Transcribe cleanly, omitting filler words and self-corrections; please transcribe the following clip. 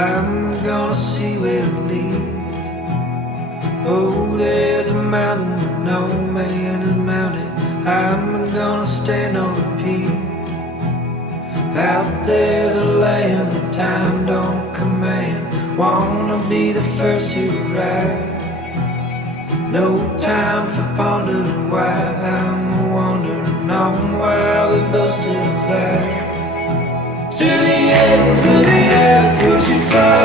I'm gonna see where it leads. Oh, there's a mountain that no man has mounted. I'm gonna stand on the peak. Out there's a land that time don't command. Wanna be the first to arrive. No time for pondering why. I'm wondering on why we both still alive. To the ends of the earth would you fly?